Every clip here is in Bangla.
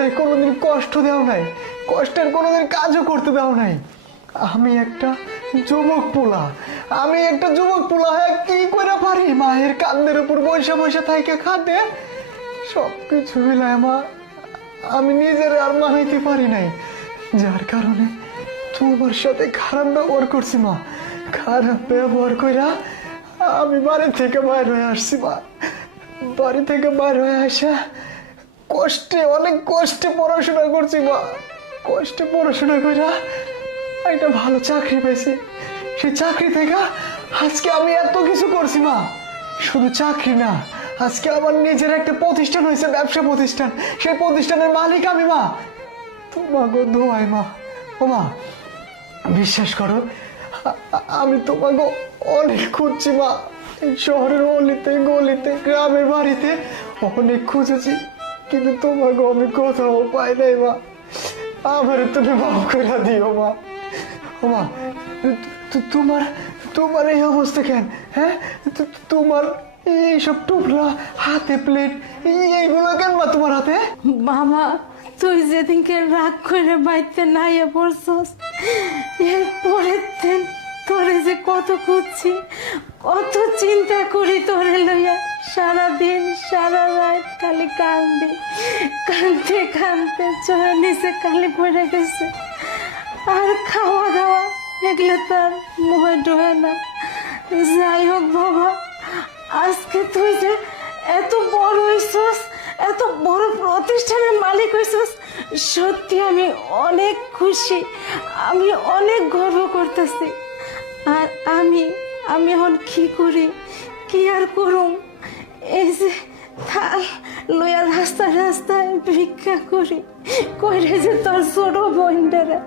আমারে কোনোদিন কষ্ট দাও নাই, কষ্টের কোনোদিন কাজও করতে দাও নাই। আমি একটা যুবক পোলা, হ্যাঁ কি করে পারি মায়ের কান্দের উপর বসে বসে থাইকে খাতে? সবকিছু মিলায় মা আমি নিজের আর মানাইতে পারি নাই, যার কারণে তোমার সাথে খারাপ ব্যবহার করছি মা। খারাপ ব্যবহার কইরা আমি বাড়ি থেকে বাইর হয়ে আসছি মা। বাড়ি থেকে বাইর হয়ে আসা অনেক কষ্টে পড়াশোনা করছি মা। কষ্টে পড়াশোনা কইরা একটা ভালো চাকরি পেয়েছি। সেই চাকরি থেকে আজকে আমি এত কিছু করছি মা। শুধু চাকরি না, আজকে আমার নিজের একটা প্রতিষ্ঠান হয়েছে, ব্যবসা প্রতিষ্ঠান। সেই প্রতিষ্ঠানের মালিক আমি মা। তোমাকে দোয়াই মা। ও মা, বিশ্বাস করো আমি তোমাকে অনেক খুঁজছি মা। এই শহরের অলিতে গলিতে গ্রামের বাড়িতে অনেক খুঁজেছি, কিন্তু তোমাকে আমি কোথাও পাই নাই মা। আমার তুমি মাফ করে দিও মা। ও মা, তোমার এই অবস্থা কেন? হ্যাঁ, তোমার এইসব টুকরা হাতে প্লেট এইগুলো কেন মা তোমার হাতে? বাবা, তুই যেদিনকে রাগ করে বাইতে নাইয়া পড়ছস, এর পরের দিন তোরে যে কত খুঁজছি, কত চিন্তা করি তোরে লইয়া। সারাদিন সারা রাত খালি কান্দে কান্দতে চোখের নিচে কালি পড়ে গেছে। আর খাওয়া দাওয়া এগুলো তার মুখে ঢোকে না। যাই হোক বাবা, আজকে তুই যে এত বড় হইছস, এত বড় প্রতিষ্ঠানের মালিক হইছস, সত্যি আমি অনেক খুশি, আমি অনেক গর্ব করতেছি। আর আমি এখন কি করি, কি আর করুম? এই যে থাল লইয়া রাস্তায় ভিক্ষা করি, কইরে যে তোর ছোট বোনটারে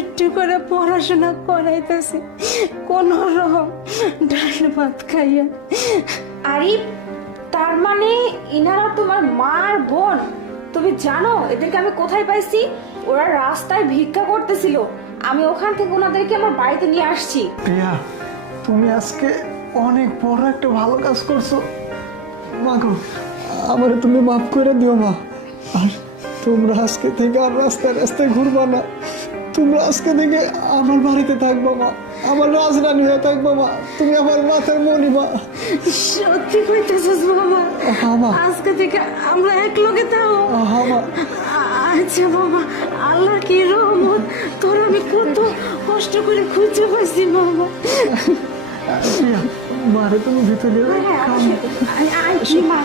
একটু করে পড়াশোনা করাইতেছি কোন রকম ডাল ভাত খাইয়া। আরে তার মানে ইনারা তোমার মার বোন? তুমি জানো এদেরকে আমি কোথায় পাইছি? ওরা রাস্তায় ভিক্ষা করতেছিল, আমি ওখান থেকে ওনাদেরকে আমার বাড়িতে নিয়ে আসছি। প্রিয়া, তুমি আজকে অনেক বড় একটা ভালো কাজ করছো মা গো। আমারে তুমি মাফ করে দিও মা। আর তোমরা আজকে থেকে আর রাস্তায় ঘুরবা না। তোমরা আজকে থেকে আমার বাড়িতে থাকবা মা, আমার রাজরানী হয়ে থাকবা মা। তুমি আমার মাথার মনি মা। সত্যি কইতেছিস বাবা? আজকে থেকে আমরা এক লগে থাকবো? আচ্ছা বাবা, আল্লাহ কি রহমত, তোর আমি কত কষ্ট করে খুঁজে পাইছি বাবা। মারে তুমি ভিতরে মা